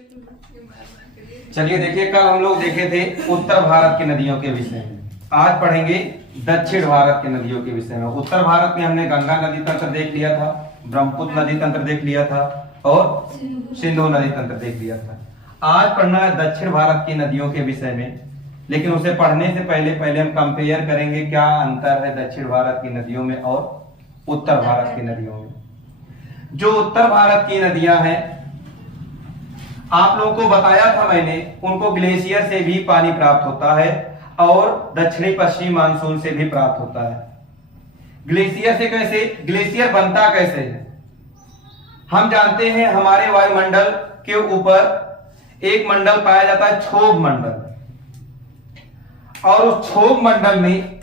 चलिए देखिए, कल हम लोग देखे थे उत्तर भारत की नदियों के विषय में। आज पढ़ेंगे दक्षिण भारत की नदियों के विषय में। उत्तर भारत में हमने गंगा नदी तंत्र देख लिया था, ब्रह्मपुत्र नदी तंत्र देख लिया था और सिंधु नदी तंत्र देख लिया था। आज पढ़ना है दक्षिण भारत की नदियों के विषय में, लेकिन उसे पढ़ने से पहले हम कंपेयर करेंगे क्या अंतर है दक्षिण भारत की नदियों में और उत्तर भारत की नदियों में। जो उत्तर भारत की नदियां हैं, आप लोगों को बताया था मैंने, उनको ग्लेशियर से भी पानी प्राप्त होता है और दक्षिणी पश्चिमी मानसून से भी प्राप्त होता है। ग्लेशियर से कैसे? ग्लेशियर बनता कैसे है? हम जानते हैं हमारे वायुमंडल के ऊपर एक मंडल पाया जाता है, क्षोभ मंडल, और उस क्षोभ मंडल में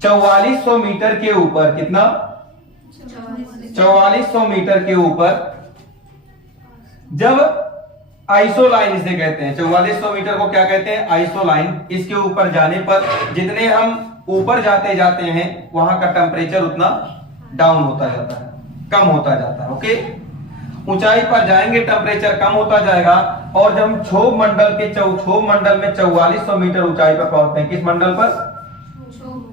4400 मीटर के ऊपर, कितना? 4400 मीटर के ऊपर जब आइसोलाइन इसे कहते हैं, 4400 मीटर को क्या कहते हैं? आइसोलाइन। इसके ऊपर जाने पर जितने हम ऊपर जाते जाते हैं वहां का टेम्परेचर उतना डाउन होता जाता है, कम होता जाता है। ओके, ऊंचाई पर जाएंगे टेम्परेचर कम होता जाएगा, और जब हम क्षोभ मंडल में 4400 मीटर ऊंचाई पर पहुंचते हैं, किस मंडल पर?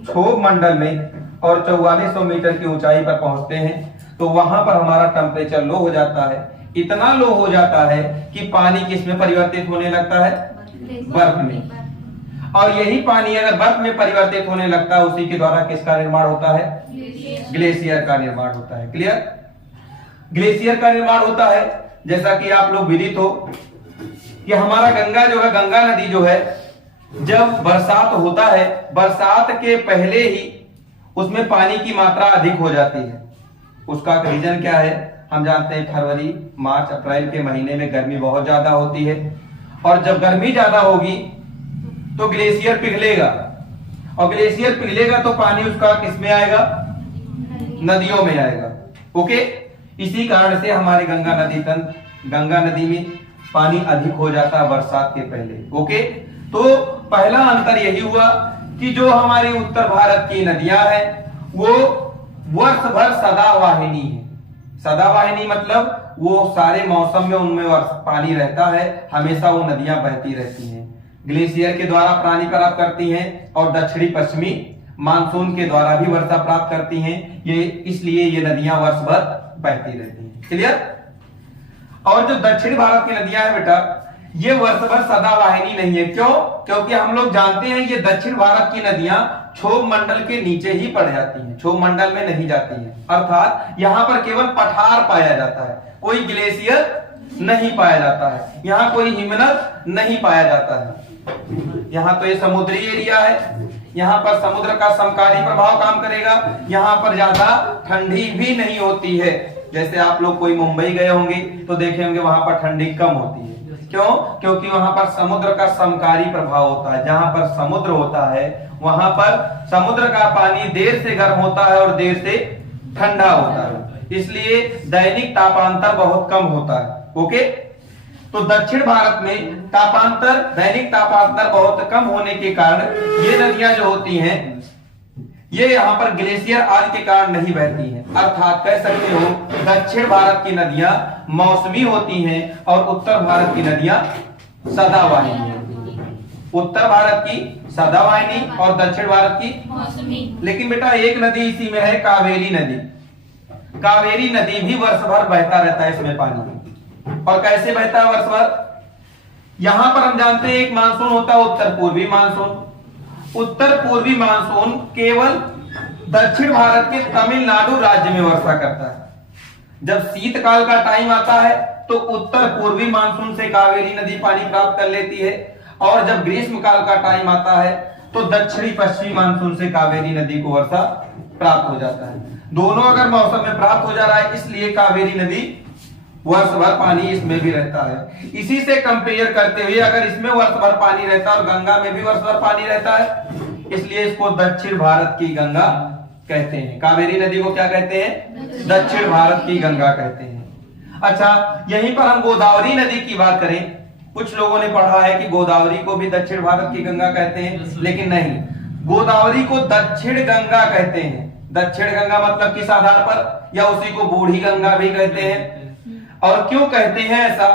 क्षोभ मंडल में, और 4400 मीटर की ऊंचाई पर पहुंचते हैं तो वहां पर हमारा टेम्परेचर लो हो जाता है। इतना लो हो जाता है कि पानी किस में परिवर्तित होने लगता है? बर्फ में। और यही पानी अगर बर्फ में परिवर्तित होने लगता है, उसी के द्वारा किसका निर्माण होता है? ग्लेशियर का निर्माण होता है। क्लियर? ग्लेशियर का निर्माण होता है। जैसा कि आप लोग विदित हो कि हमारा गंगा जो है, गंगा नदी जो है, जब बरसात होता है, बरसात के पहले ही उसमें पानी की मात्रा अधिक हो जाती है। उसका रीजन क्या है? हम जानते हैं फरवरी, मार्च, अप्रैल के महीने में गर्मी बहुत ज्यादा होती है, और जब गर्मी ज्यादा होगी तो ग्लेशियर पिघलेगा, और ग्लेशियर पिघलेगा तो पानी उसका किस में आएगा? नदियों में आएगा। ओके, इसी कारण से हमारी गंगा नदी में पानी अधिक हो जाता है बरसात के पहले। ओके, तो पहला अंतर यही हुआ कि जो हमारी उत्तर भारत की नदियां हैं वो वर्ष भर सदावाहिनी है। सदावाहिनी मतलब वो सारे मौसम में उनमें पानी रहता है, हमेशा वो नदियां बहती रहती हैं। ग्लेशियर के द्वारा पानी प्राप्त करती हैं और दक्षिणी पश्चिमी मानसून के द्वारा भी वर्षा प्राप्त करती हैं। ये इसलिए ये नदियां वर्ष भर बहती रहती हैं। क्लियर? और जो दक्षिण भारत की नदियां हैं बेटा, ये वर्ष भर सदावाहिनी नहीं है। क्यों? क्योंकि हम लोग जानते हैं ये दक्षिण भारत की नदियां क्षोभ मंडल के नीचे ही पड़ जाती हैं, क्षोभ मंडल में नहीं जाती हैं। अर्थात यहाँ पर केवल पठार पाया जाता है, कोई ग्लेशियर नहीं पाया जाता है, यहाँ कोई हिमनद नहीं पाया जाता है। यहाँ तो ये समुद्री एरिया है, यहाँ पर समुद्र का समकारी प्रभाव काम करेगा, यहाँ पर ज्यादा ठंडी भी नहीं होती है। जैसे आप लोग कोई मुंबई गए होंगे तो देखे होंगे वहां पर ठंडी कम होती है। क्यों? क्योंकि वहां पर समुद्र का समकारी प्रभाव होता है। जहां पर समुद्र होता है वहां पर समुद्र का पानी देर से गर्म होता है और देर से ठंडा होता है, इसलिए दैनिक तापांतर बहुत कम होता है। ओके, तो दक्षिण भारत में दैनिक तापांतर बहुत कम होने के कारण ये नदियां जो होती हैं ये यहाँ पर ग्लेशियर आदि के कारण नहीं बहती हैं। अर्थात कह सकते हो दक्षिण भारत की नदियां मौसमी होती हैं और उत्तर भारत की नदियां सदावाहिनी होती हैं। उत्तर भारत की सदावाहिनी और दक्षिण भारत की मौसमी। लेकिन बेटा एक नदी इसी में है, कावेरी नदी। कावेरी नदी भी वर्ष भर बहता रहता है इसमें पानी। और कैसे बहता है वर्ष भर? यहां पर हम जानते हैं एक मानसून होता है उत्तर पूर्वी मानसून। उत्तर पूर्वी मानसून केवल दक्षिण भारत के तमिलनाडु राज्य में वर्षा करता है। जब शीतकाल का टाइम आता है तो उत्तर पूर्वी मानसून से कावेरी नदी पानी प्राप्त कर लेती है, और जब ग्रीष्म काल का टाइम आता है तो दक्षिणी पश्चिमी मानसून से कावेरी नदी को वर्षा प्राप्त हो जाता है। दोनों अगर मौसम में प्राप्त हो जा रहा है, इसलिए कावेरी नदी वर्ष भर पानी इसमें भी रहता है। इसी से कंपेयर करते हुए अगर इसमें वर्ष भर पानी रहता है और गंगा में भी वर्ष भर पानी रहता है, इसलिए इसको दक्षिण भारत की गंगा कहते हैं। कावेरी नदी को क्या कहते हैं? दक्षिण भारत की गंगा कहते हैं। अच्छा, यहीं पर हम गोदावरी नदी की बात करें, कुछ लोगों ने पढ़ा है कि गोदावरी को भी दक्षिण भारत की गंगा कहते हैं, लेकिन नहीं, गोदावरी को दक्षिण गंगा कहते हैं। दक्षिण गंगा मतलब किस आधार पर? या उसी को बूढ़ी गंगा भी कहते हैं। और क्यों कहते हैं ऐसा?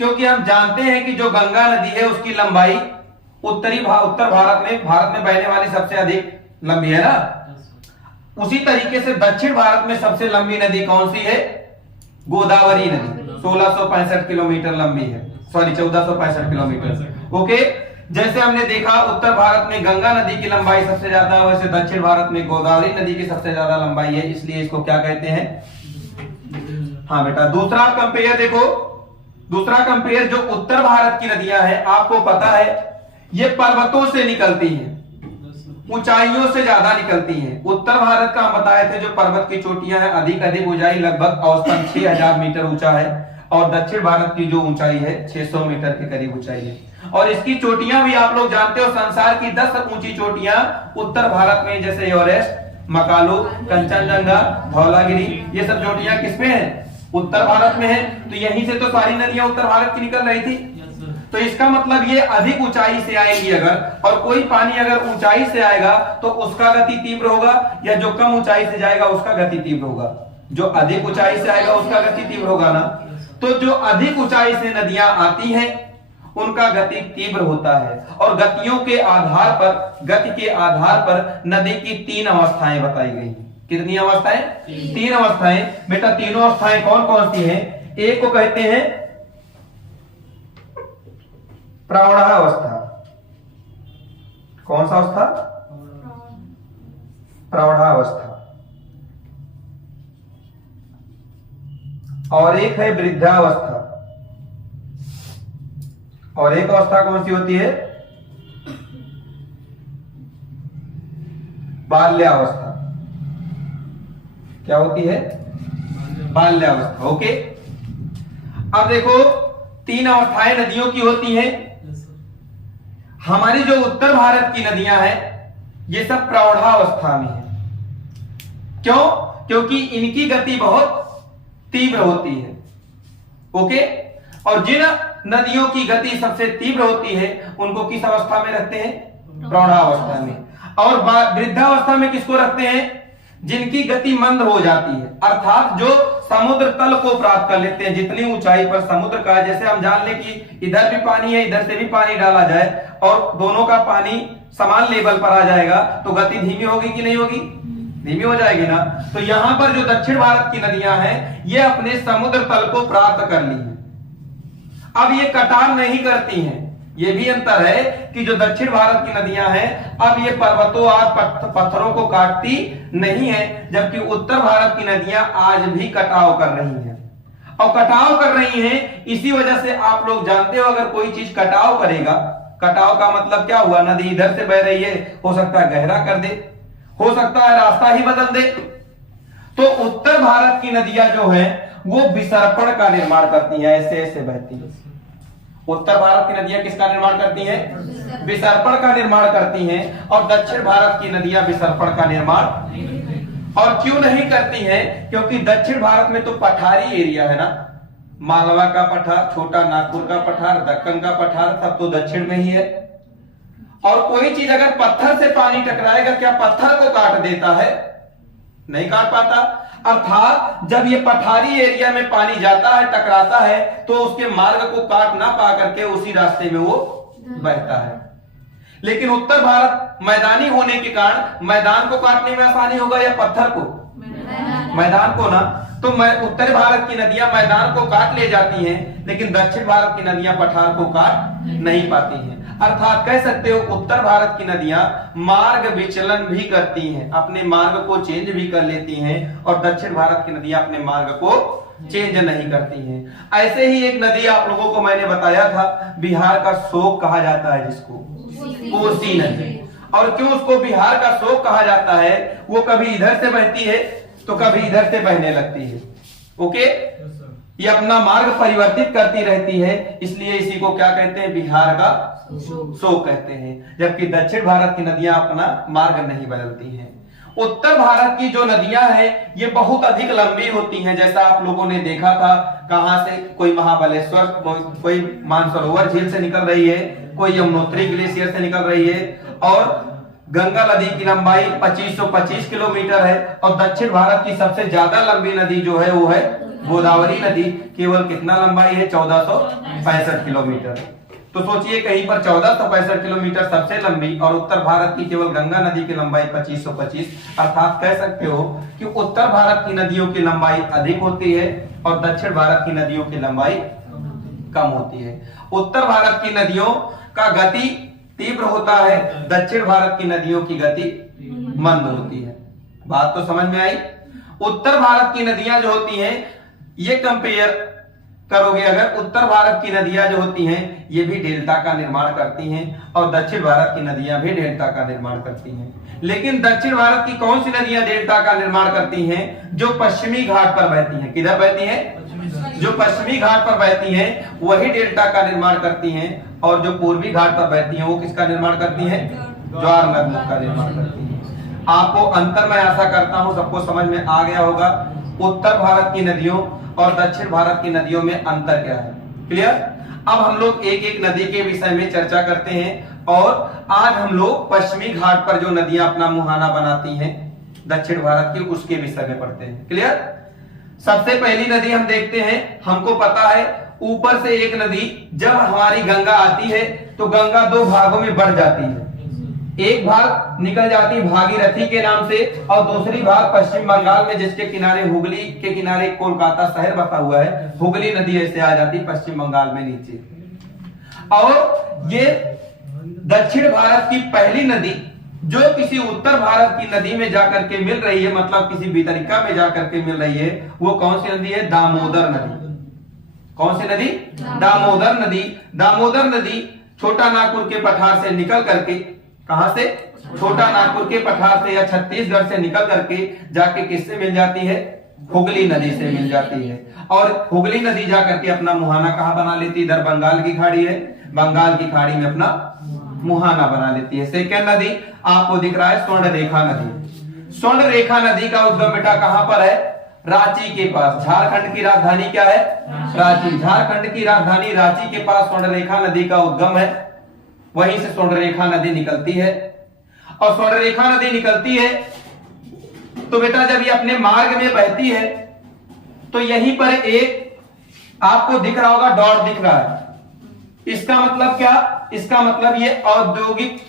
क्योंकि हम जानते हैं कि जो गंगा नदी है उसकी लंबाई उत्तर भारत में बहने वाली सबसे अधिक लंबी है ना। उसी तरीके से दक्षिण भारत में सबसे लंबी नदी कौन सी है? गोदावरी नदी 1665 किलोमीटर लंबी है, सॉरी 1465 किलोमीटर। ओके, जैसे हमने देखा उत्तर भारत में गंगा नदी की लंबाई सबसे ज्यादा, वैसे दक्षिण भारत में गोदावरी नदी की सबसे ज्यादा लंबाई है, इसलिए इसको क्या कहते हैं? हाँ बेटा, दूसरा कंपेयर देखो, दूसरा कंपेयर जो उत्तर भारत की नदियां हैं, आपको पता है ये पर्वतों से निकलती हैं, ऊंचाइयों से ज्यादा निकलती हैं। उत्तर भारत का हम बताए थे जो पर्वत की चोटियां हैं अधिक ऊंचाई लगभग औसतन 6000 मीटर ऊंचा है, और दक्षिण भारत की जो ऊंचाई है 600 मीटर के करीब ऊंचाई है। और इसकी चोटियां भी आप लोग जानते हो, संसार की 10 ऊंची चोटियां उत्तर भारत में, जैसे एवरेस्ट, मकालू, कंचनजंगा, धौलागिरी, ये सब चोटियां किसमें हैं? उत्तर भारत में है। तो यहीं से तो सारी नदियां उत्तर भारत की निकल रही थी। तो इसका मतलब ये अधिक ऊंचाई से आएंगी अगर, और कोई पानी अगर ऊंचाई से आएगा तो उसका गति तीव्र होगा, या जो कम ऊंचाई से जाएगा उसका गति तीव्र होगा? जो अधिक ऊंचाई से आएगा उसका गति तीव्र होगा ना। तो जो अधिक ऊंचाई से नदियां आती हैं उनका गति तीव्र होता है। और गतियों के आधार पर, गति के आधार पर नदी की 3 अवस्थाएं बताई गई। कितनी अवस्थाएं? 3 अवस्थाएं। बेटा तीनों अवस्थाएं कौन कौन सी हैं? एक को कहते हैं प्रौढ़ावस्था। कौन सा अवस्था? प्रौढ़ावस्था। और एक है वृद्धावस्था। और एक अवस्था कौन सी होती है? बाल्यावस्था। क्या होती है? बाल्यावस्था। ओके, अब देखो 3 अवस्थाएं नदियों की होती हैं। हमारी जो उत्तर भारत की नदियां हैं ये सब प्रौढ़ावस्था में है। क्यों? क्योंकि इनकी गति बहुत तीव्र होती है। ओके, और जिन नदियों की गति सबसे तीव्र होती है उनको किस अवस्था में रखते हैं? प्रौढ़ावस्था में। और वृद्धावस्था में किसको रखते हैं? जिनकी गति मंद हो जाती है, अर्थात जो समुद्र तल को प्राप्त कर लेते हैं, जितनी ऊंचाई पर समुद्र का है। जैसे हम जान ले कि इधर भी पानी है, इधर से भी पानी डाला जाए और दोनों का पानी समान लेवल पर आ जाएगा तो गति धीमी होगी कि नहीं होगी? धीमी हो जाएगी ना। तो यहां पर जो दक्षिण भारत की नदियां हैं ये अपने समुद्र तल को प्राप्त कर ली है। अब ये कटान नहीं करती हैं। ये भी अंतर है कि जो दक्षिण भारत की नदियां हैं अब ये पर्वतों और पत्थरों को काटती नहीं है, जबकि उत्तर भारत की नदियां आज भी कटाव कर रही हैं। और कटाव कर रही हैं इसी वजह से आप लोग जानते हो, अगर कोई चीज कटाव करेगा, कटाव का मतलब क्या हुआ? नदी इधर से बह रही है, हो सकता है गहरा कर दे, हो सकता है रास्ता ही बदल दे। तो उत्तर भारत की नदियां जो है वो विसर्पण का निर्माण करती हैं, ऐसे ऐसे बहती है। उत्तर भारत की नदियां किसका निर्माण करती हैं? विसर्पण का निर्माण करती हैं। और दक्षिण भारत की नदियां विसर्पण का निर्माण और क्यों नहीं करती हैं? क्योंकि दक्षिण भारत में तो पठारी एरिया है ना, मालवा का पठार, छोटा नागपुर का पठार, दक्कन का पठार, सब तो दक्षिण में ही है। और कोई चीज अगर पत्थर से पानी टकराएगा, क्या पत्थर को काट देता है? नहीं काट पाता। अर्थात जब ये पठारी एरिया में पानी जाता है, टकराता है, तो उसके मार्ग को काट ना पा करके उसी रास्ते में वो बहता है। लेकिन उत्तर भारत मैदानी होने के कारण मैदान को काटने में आसानी होगा या पत्थर को? मैदान को ना। तो उत्तर भारत की नदियां मैदान को काट ले जाती हैं, लेकिन दक्षिण भारत की नदियां पठार को काट नहीं पाती हैं। अर्थात कह सकते हो उत्तर भारत की नदियां मार्ग विचलन भी करती हैं, अपने मार्ग को चेंज भी कर लेती हैं, और दक्षिण भारत की नदियां अपने मार्ग को चेंज नहीं करती हैं। ऐसे ही एक नदी आप लोगों को मैंने बताया था, बिहार का शोक कहा जाता है जिसको, कोसी नदी। और क्यों उसको बिहार का शोक कहा जाता है? वो कभी इधर से बहती है तो कभी इधर से बहने लगती है। ओके, ये अपना मार्ग परिवर्तित करती रहती है, इसलिए इसी को क्या कहते हैं? बिहार का शोक कहते हैं। जबकि दक्षिण भारत की नदियां अपना मार्ग नहीं बदलती हैं। उत्तर भारत की जो नदियां हैं ये बहुत अधिक लंबी होती हैं, जैसा आप लोगों ने देखा था। कहां से? कोई महाबलेश्वर, कोई मानसरोवर झील से निकल रही है, कोई यमुनोत्री ग्लेशियर से निकल रही है। और गंगा नदी की लंबाई 2525 किलोमीटर है। और दक्षिण भारत की सबसे ज्यादा लंबी नदी जो है वो है गोदावरी नदी केवल कितना लंबाई है? 1465 किलोमीटर। तो सोचिए कहीं पर 1465 किलोमीटर सबसे लंबी और उत्तर भारत की केवल गंगा नदी की लंबाई 2525, अर्थात कह सकते हो कि उत्तर भारत की नदियों की लंबाई अधिक होती है और दक्षिण भारत की नदियों की लंबाई कम होती है। उत्तर भारत की नदियों का गति तीव्र होता है, दक्षिण भारत की नदियों की गति मंद होती है। बात तो समझ में आई? उत्तर भारत की नदियां जो होती हैं, ये कंपेयर करोगे अगर, उत्तर भारत की नदियां जो होती हैं ये भी डेल्टा का निर्माण करती हैं और दक्षिण भारत की नदियां भी डेल्टा का निर्माण करती हैं। लेकिन दक्षिण भारत की कौन सी नदियां डेल्टा का निर्माण करती हैं? जो पश्चिमी घाट पर बहती हैं। किधर बहती हैं? जो पश्चिमी घाट पर बहती हैं वही डेल्टा का निर्माण करती हैं, और जो पूर्वी घाट पर बहती हैं वो किसका निर्माण करती हैं? ज्वार नदमुख का निर्माण करती हैं। आपको अंतर मैं आशा करता हूं सबको समझ में आ गया होगा। उत्तर भारत की नदियों और दक्षिण भारत की नदियों में अंतर क्या है? क्लियर? अब हम लोग एक एक नदी के विषय में चर्चा करते हैं और आज हम लोग पश्चिमी घाट पर जो नदियां अपना मुहाना बनाती हैं दक्षिण भारत की, उसके विषय में पढ़ते हैं। क्लियर? सबसे पहली नदी हम देखते हैं, हमको पता है ऊपर से एक नदी जब हमारी गंगा आती है तो गंगा दो भागों में बढ़ जाती है। एक भाग निकल जाती है भागीरथी के नाम से और दूसरी भाग पश्चिम बंगाल में, जिसके किनारे हुगली के किनारे कोलकाता शहर बसा हुआ है, हुगली नदी ऐसे आ जाती पश्चिम बंगाल में नीचे। और ये दक्षिण भारत की पहली नदी जो किसी उत्तर भारत की नदी में जाकर के मिल रही है, मतलब किसी वितरिका में जाकर के मिल रही है, वो कौन सी नदी है? दामोदर नदी। कौन सी नदी? दामोदर नदी। दामोदर नदी छोटा नागपुर के पठार से निकल करके, कहां से? छोटा नागपुर के पठार से या छत्तीसगढ़ से निकल करके जाके किससे मिल जाती है? हुगली नदी से मिल जाती है। और हुगली नदी जाकर के अपना मुहाना कहां बना लेती है? इधर बंगाल की खाड़ी है, बंगाल की खाड़ी में अपना मुहाना बना लेती है। सेकेंड नदी आपको दिख रहा है स्वर्ण रेखा नदी। स्वर्ण रेखा नदी का उद्गम बेटा कहां पर है? रांची के पास। झारखंड की राजधानी क्या है? रांची। झारखंड की राजधानी रांची के पास स्वर्ण रेखा नदी का उद्गम है, वहीं से स्वर्ण रेखा नदी निकलती है। और स्वर्ण रेखा नदी निकलती है तो बेटा जब ये अपने मार्ग में बहती है तो यहीं पर एक आपको दिख रहा होगा डॉट दिख रहा है। इसका मतलब क्या? इसका मतलब ये औद्योगिक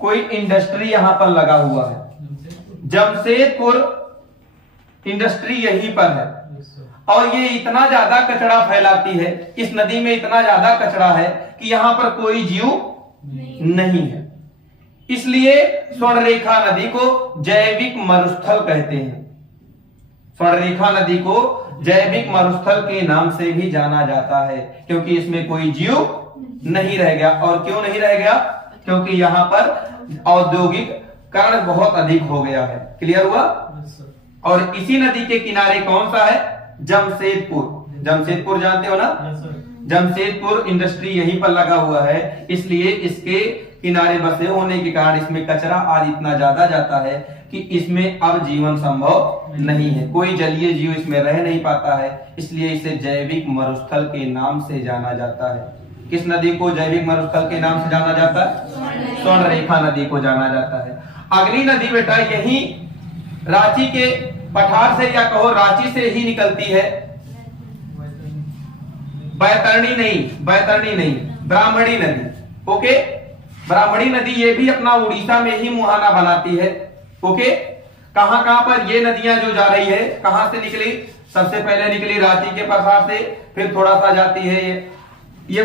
कोई इंडस्ट्री यहां पर लगा हुआ है। जमशेदपुर इंडस्ट्री यहीं पर है और ये इतना ज्यादा कचरा फैलाती है, इस नदी में इतना ज्यादा कचरा है कि यहां पर कोई जीव नहीं है। इसलिए स्वर्णरेखा नदी को जैविक मरुस्थल कहते हैं। स्वर्णरेखा नदी को जैविक मरुस्थल के नाम से भी जाना जाता है क्योंकि इसमें कोई जीव नहीं रह गया। और क्यों नहीं रह गया? क्योंकि यहां पर औद्योगिकरण बहुत अधिक हो गया है। क्लियर हुआ? और इसी नदी के किनारे कौन सा है? जमशेदपुर। जमशेदपुर जानते हो ना? जमशेदपुर इंडस्ट्री यहीं पर लगा हुआ है, इसलिए इसके किनारे बसे होने के कारण इसमें कचरा आज इतना ज्यादा जाता है कि इसमें अब जीवन संभव नहीं है, कोई जलीय जीव इसमें रह नहीं पाता है। इसलिए इसे जैविक मरुस्थल के नाम से जाना जाता है। किस नदी को जैविक मरुस्थल के नाम से जाना जाता है? स्वर्णरेखा नदी को जाना जाता है। अगली नदी बेटा यही रांची के पठार से या कहो रांची से ही निकलती है। बैतरणी नहीं, ब्राह्मणी नदी। ओके, ब्राह्मणी नदी ये भी अपना उड़ीसा में ही मुहाना बनाती है। ओके, कहां कहां पर ये नदियां जो जा रही है, कहां से निकली? सबसे पहले निकली रांची के पठार से, फिर थोड़ा सा जाती है ये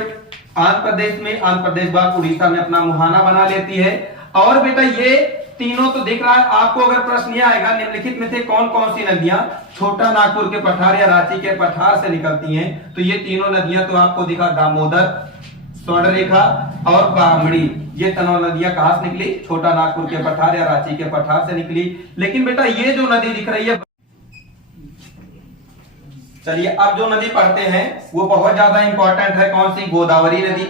आंध्र प्रदेश में, आंध्र प्रदेश बाद उड़ीसा में अपना मुहाना बना लेती है। और बेटा ये तीनों तो दिख रहा है आपको। अगर प्रश्न यह आएगा निम्नलिखित में से कौन कौन सी नदियां छोटा नागपुर के पठार या रांची के पठार से निकलती हैं, तो ये तीनों नदियां तो आपको दिखा, दामोदर, स्वर्णरेखा और ब्राह्मणी। ये तीनों नदियां कहां से निकली? छोटा नागपुर के पठार या रांची के पठार से निकली। लेकिन बेटा ये जो नदी दिख रही है, चलिए अब जो नदी पढ़ते हैं वो बहुत ज्यादा इंपॉर्टेंट है। कौन सी? गोदावरी नदी।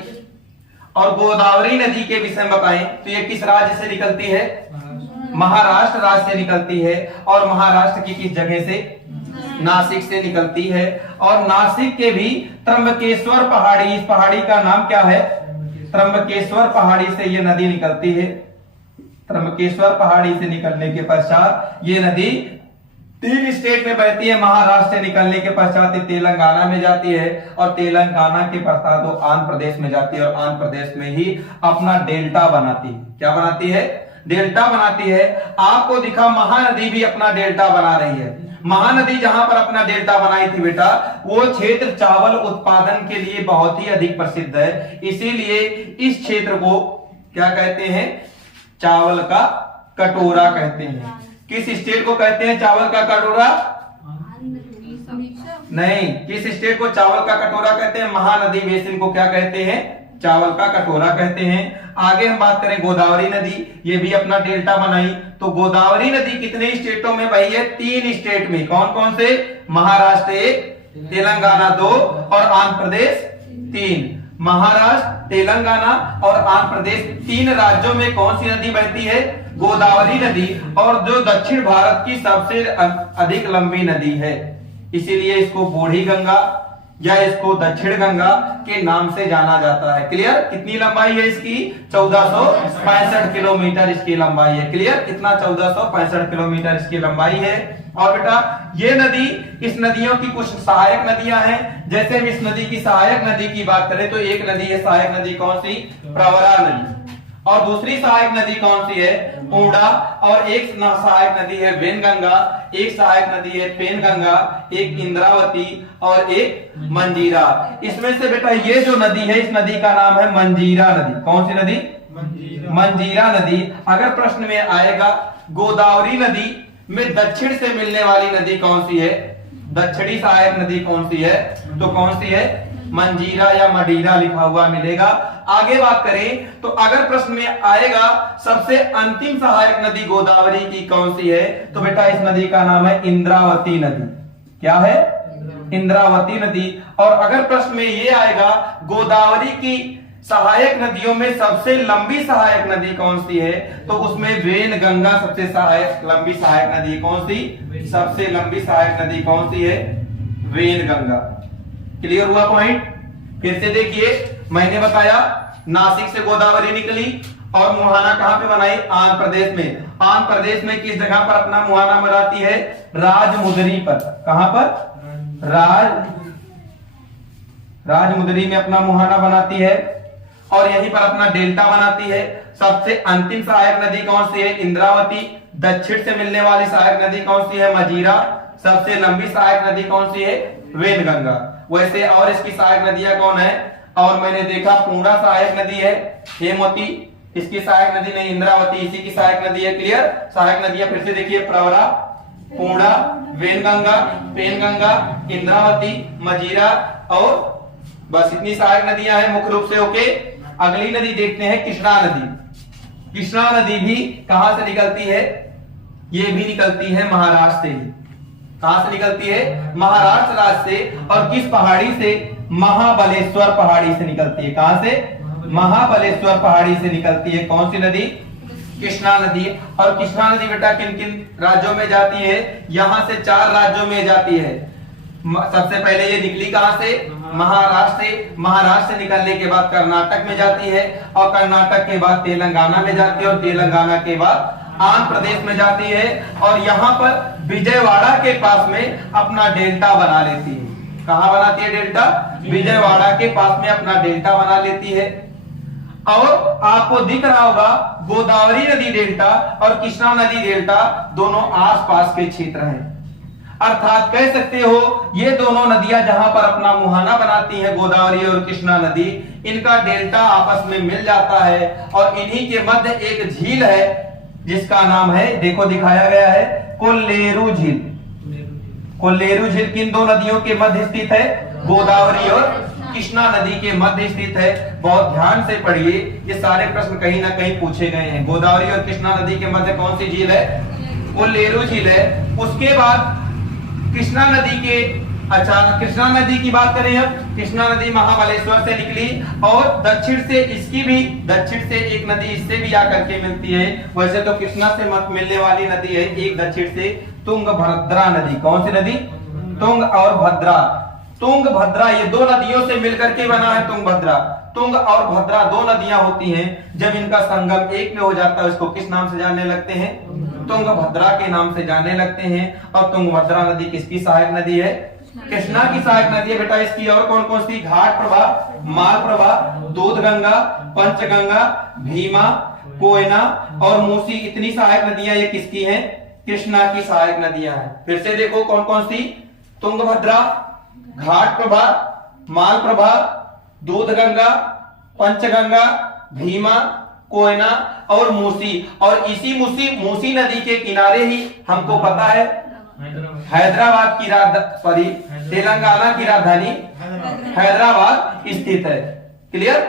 और गोदावरी नदी के विषय में बताएं तो ये किस राज्य से निकलती है? महाराष्ट्र राज्य से निकलती है। और महाराष्ट्र की किस जगह से? नासिक से निकलती है। और नासिक के भी त्र्यंबकेश्वर पहाड़ी, इस पहाड़ी का नाम क्या है? त्र्यंबकेश्वर पहाड़ी से ये नदी निकलती है। त्र्यंबकेश्वर पहाड़ी से निकलने के पश्चात ये नदी 3 स्टेट में बहती है, महाराष्ट्र से निकलने के पश्चात तेलंगाना में जाती है और तेलंगाना के पश्चात वो आंध्र प्रदेश में जाती है और आंध्र प्रदेश में ही अपना डेल्टा बनाती है। क्या बनाती है? डेल्टा बनाती है। आपको दिखा महानदी भी अपना डेल्टा बना रही है। महानदी जहां पर अपना डेल्टा बनाई थी बेटा, वो क्षेत्र चावल उत्पादन के लिए बहुत ही अधिक प्रसिद्ध है, इसीलिए इस क्षेत्र को क्या कहते हैं? चावल का कटोरा कहते हैं। किस स्टेट को कहते हैं चावल का कटोरा? नहीं, किस स्टेट को चावल का कटोरा कहते हैं? महानदी बेसिन को क्या कहते हैं? चावल का कटोरा कहते हैं। आगे हम बात करें गोदावरी नदी, ये भी अपना डेल्टा बनाई। तो गोदावरी नदी कितने स्टेटों में बही है? 3 स्टेट में। कौन कौन से? महाराष्ट्र 1, तेलंगाना 2 और आंध्र प्रदेश 3। महाराष्ट्र, तेलंगाना और आंध्र प्रदेश 3 राज्यों में कौन सी नदी बहती है? गोदावरी नदी। और जो दक्षिण भारत की सबसे अधिक लंबी नदी है, इसीलिए इसको बूढ़ी गंगा या इसको दक्षिण गंगा के नाम से जाना जाता है। क्लियर? कितनी लंबाई है इसकी? 1465 किलोमीटर इसकी लंबाई है। क्लियर? कितना? 1465 किलोमीटर इसकी लंबाई है। और बेटा ये नदी, इस नदियों की कुछ सहायक नदियां हैं। जैसे हम इस नदी की सहायक नदी की बात करें तो एक नदी है सहायक नदी, कौन सी? प्रवरा नदी। और दूसरी सहायक नदी कौन सी है? ऊंडा। और एक सहायक नदी है वेनगंगा, एक सहायक नदी है पेनगंगा, एक इंद्रावती और एक मंजीरा। इसमें से बेटा ये जो नदी है, इस नदी का नाम है मंजीरा नदी। कौन सी नदी? मंजीरा नदी। अगर प्रश्न में आएगा गोदावरी नदी में दक्षिण से मिलने वाली नदी कौन सी है? दक्षिणी सहायक नदी कौन सी है? तो कौन सी है? मंजीरा या मडीरा लिखा हुआ मिलेगा। आगे बात करें तो अगर प्रश्न में आएगा सबसे अंतिम सहायक नदी गोदावरी की कौन सी है, तो बेटा इस नदी का नाम है इंद्रावती नदी। क्या है? इंद्रावती नदी। और अगर प्रश्न में ये आएगा गोदावरी की सहायक नदियों में सबसे लंबी सहायक नदी कौन सी है, तो उसमें वेनगंगा सबसे लंबी सहायक नदी। कौन सी? सबसे लंबी सहायक नदी कौन सी है? वेनगंगा। क्लियर हुआ पॉइंट? फिर से देखिए, मैंने बताया नासिक से गोदावरी निकली और मुहाना कहां पे बनाई? आंध्र प्रदेश में। आंध्र प्रदेश में किस जगह पर अपना मुहाना बनाती है? राजमुंदरी पर। कहां पर? राजमुंदरी में अपना मुहाना बनाती है और यहीं पर अपना डेल्टा बनाती है। सबसे अंतिम सहायक नदी कौन सी है? इंद्रावती। दक्षिण से मिलने वाली सहायक नदी कौन सी है? मजीरा। सबसे लंबी सहायक नदी कौन सी है? वेनगंगा। वैसे और इसकी सहायक नदियां कौन है? और मैंने देखा पूर्णा सहायक नदी है, हेमवती इसकी सहायक नदी नहीं, इंद्रावती इसी की सहायक नदी है। क्लियर? सहायक नदियां फिर से देखिए, प्रवरा, पूर्णा, वेनगंगा, पेनगंगा, इंद्रावती, मजीरा और बस इतनी सहायक नदियां हैं मुख्य रूप से। ओके, अगली नदी देखते हैं कृष्णा नदी। कृष्णा नदी भी कहां से निकलती है? ये भी निकलती है महाराष्ट्र से। कहां से निकलती है? महाराष्ट्र राज्य से। और किस पहाड़ी से? महाबलेश्वर पहाड़ी से निकलती है। कहां से? महाबलेश्वर पहाड़ी से निकलती है। कौन सी नदी? कृष्णा नदी। और कृष्णा नदी बेटा किन किन राज्यों में जाती है? यहां से 4 राज्यों में जाती है। सबसे पहले ये निकली कहां से? महाराष्ट्र से। महाराष्ट्र से निकलने के बाद कर्नाटक में जाती है और कर्नाटक के बाद तेलंगाना में जाती है और तेलंगाना के बाद आंध्र प्रदेश में जाती है और यहां पर विजयवाड़ा के पास में अपना डेल्टा बना लेती है। कहां बनाती है डेल्टा? विजयवाड़ा के पास में अपना डेल्टा बना लेती है। और आपको दिख रहा होगा गोदावरी नदी डेल्टा और कृष्णा नदी डेल्टा दोनों आसपास के क्षेत्र हैं। अर्थात कह सकते हो ये दोनों नदियां जहां पर अपना मुहाना बनाती हैं, गोदावरी और कृष्णा नदी, इनका डेल्टा आपस में मिल जाता है और इन्हीं के मध्य एक झील है जिसका नाम है, देखो दिखाया गया है, कोल्लेरू झील। कोल्लेरू झील किन 2 नदियों के मध्य स्थित है? गोदावरी और कृष्णा नदी के मध्य स्थित है। बहुत ध्यान से पढ़िए, ये सारे प्रश्न कहीं ना कहीं पूछे गए हैं। गोदावरी और कृष्णा नदी के मध्य कौन सी झील है? कोल्लेरू झील है। उसके बाद कृष्णा नदी के, अच्छा कृष्णा नदी की बात करें हम, कृष्णा नदी महाबलेश्वर से निकली और दक्षिण से इसकी भी, दक्षिण से एक नदी इससे भी आकर के मिलती है। वैसे तो कृष्णा से मत मिलने वाली नदी है एक दक्षिण से, तुंगभद्रा नदी। कौन सी नदी? तुंग और भद्रा। तुंगभद्रा ये 2 नदियों से मिलकर के बना है तुंगभद्रा। तुंग और भद्रा 2 नदियां होती हैं, जब इनका संगम एक में हो जाता है उसको किस नाम से जानने लगते हैं? तुंगभद्रा के नाम से जाने लगते हैं। और तुंगभद्रा नदी किसकी सहायक नदी है? कृष्णा की सहायक नदी है बेटा। इसकी और कौन कौन सी? घाट प्रभा, माल प्रभा, दूध गंगा, पंचगंगा, भीमा, कोयना और मूसी, इतनी सहायक नदियां ये किसकी हैं? कृष्णा की सहायक नदियां हैं। फिर से देखो कौन कौन सी? तुंगभद्रा, घाट प्रभा, माल प्रभा, दूध गंगा, पंचगंगा, भीमा, कोयना और मूसी। और इसी मूसी नदी के किनारे ही हमको पता है हैदराबाद की तेलंगाना की राजधानी हैदराबाद स्थित है। क्लियर?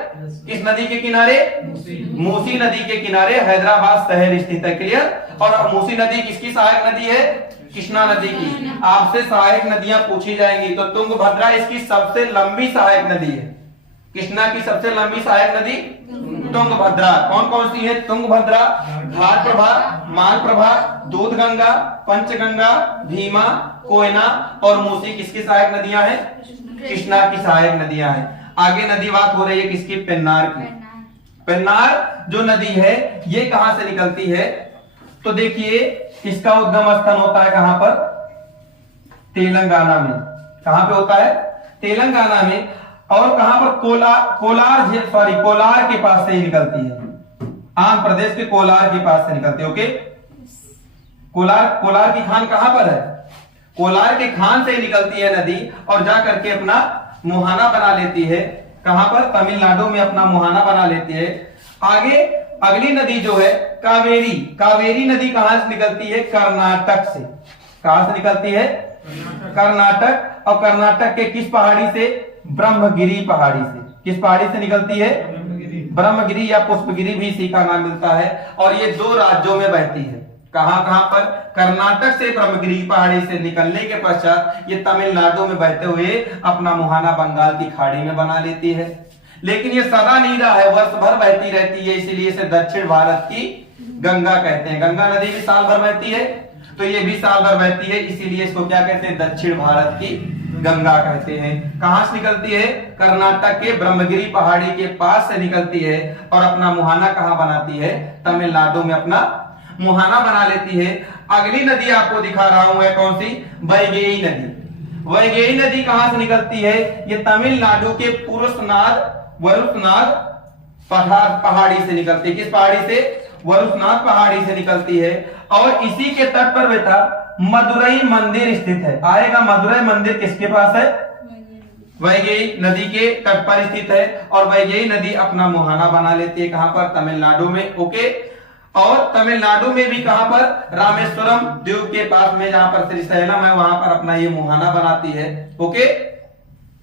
किस नदी के किनारे? मूसी नदी के किनारे हैदराबाद शहर स्थित है। क्लियर? और मूसी नदी किसकी सहायक नदी है? कृष्णा नदी की। आपसे सहायक नदियां पूछी जाएंगी तो तुंगभद्रा इसकी सबसे लंबी सहायक नदी है। कृष्णा की सबसे लंबी सहायक नदी तुंगभद्रा। कौन कौन सी है? तुंगभद्रा, घाट प्रभा, माल प्रभा, दूध गंगा, पंचगंगा, भीमा, कोयना और मूसी किसकी सहायक नदियां हैं? कृष्णा की सहायक नदियां हैं। आगे नदी बात हो रही है किसकी? पेन्नार की। पेन्नार जो नदी है ये कहां से निकलती है? तो देखिए इसका उद्गम स्थान होता है कहां पर? तेलंगाना में। कहां पे होता है? तेलंगाना में। और कहां पर? कोलार के पास से ही निकलती है। आंध्र प्रदेश के कोलार के पास से निकलती है। ओके, कोलार की खान कहां पर है? कोलार के खान से ही निकलती है नदी और जा करके अपना मुहाना बना लेती है। कहां पर? तमिलनाडु में अपना मुहाना बना लेती है। आगे अगली नदी जो है कावेरी। कावेरी नदी कहां से निकलती है? कर्नाटक से। कहां से निकलती है? कर्नाटक। और कर्नाटक के किस पहाड़ी से? ब्रह्मगिरी पहाड़ी से। किस पहाड़ी से निकलती है? ब्रह्मगिरी या पुष्पगिरी भी इसी का नाम मिलता है। और ये दो राज्यों में बहती है। कहां कहां पर? कर्नाटक से ब्रह्मगिरी पहाड़ी से निकलने के पश्चात ये तमिलनाडु में बहते हुए अपना मुहाना बंगाल की खाड़ी में बना लेती है। लेकिन ये सदा नहीं रहा है, वर्ष भर बहती रहती है, इसीलिए इसे दक्षिण भारत की गंगा कहते हैं। गंगा नदी भी साल भर बहती है तो ये भी साल भर बहती है, इसीलिए इसको क्या कहते हैं? दक्षिण भारत की गंगा कहते हैं। कहां से निकलती है? कर्नाटक के ब्रह्मगिरी पहाड़ी के पास से निकलती है और अपना मुहाना कहां बनाती है? तमिलनाडु में अपना मुहाना बना लेती है। अगली नदी आपको दिखा रहा हूं है कौन सी? वैगेई नदी। वैगेई नदी कहां से निकलती है? ये तमिलनाडु के वरुसनाद पहाड़ी से निकलती है। किस पहाड़ी से? वरुसनाद पहाड़ी से निकलती है। और इसी के तट पर बेटा मदुरई मंदिर स्थित है। आएगा मदुरई मंदिर किसके पास है? वैगेई नदी के तट पर स्थित है। और वैगेई नदी अपना मुहाना बना लेती है। कहां पर? तमिलनाडु में। ओके, और तमिलनाडु में भी कहां पर? रामेश्वरम द्वीप के पास में, जहां पर श्रीशैलम है, वहां पर अपना ये मुहाना बनाती है। ओके,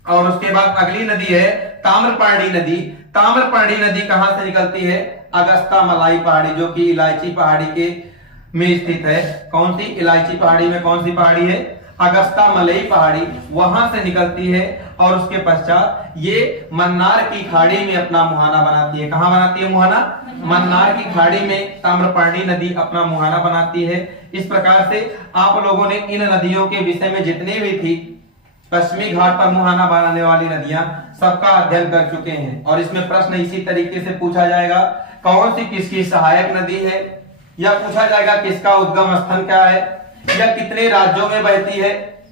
और उसके बाद अगली नदी है ताम्रपर्णी नदी। ताम्रपर्णी नदी कहां से निकलती है? अगस्ता मलाई पहाड़ी, जो कि इलायची पहाड़ी के में स्थित है। कौन सी? इलायची पहाड़ी में कौन सी पहाड़ी है? अगस्ता मलई पहाड़ी, वहां से निकलती है। और उसके पश्चात ये मन्नार की खाड़ी में अपना मुहाना बनाती है। कहां बनाती है मुहाना? मन्नार की खाड़ी में ताम्रपर्णी नदी अपना मुहाना बनाती है। इस प्रकार से आप लोगों ने इन नदियों के विषय में जितनी भी थी पश्चिमी घाट पर मुहाना बनाने वाली नदियां सबका अध्ययन कर चुके हैं। और इसमें प्रश्न इसी तरीके से पूछा जाएगा, कौन सी किसकी सहायक नदी है, या पूछा जाएगा किसका उद्गम स्थल क्या है, या कितने राज्यों में बहती है,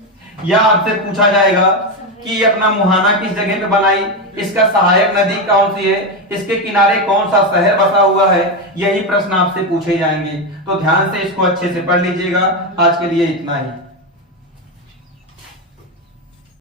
या आपसे पूछा जाएगा कि ये अपना मुहाना किस जगह पे बनाई, इसका सहायक नदी कौन सी है, इसके किनारे कौन सा शहर बसा हुआ है। यही प्रश्न आपसे पूछे जाएंगे। तो ध्यान से इसको अच्छे से पढ़ लीजिएगा। आज के लिए इतना ही।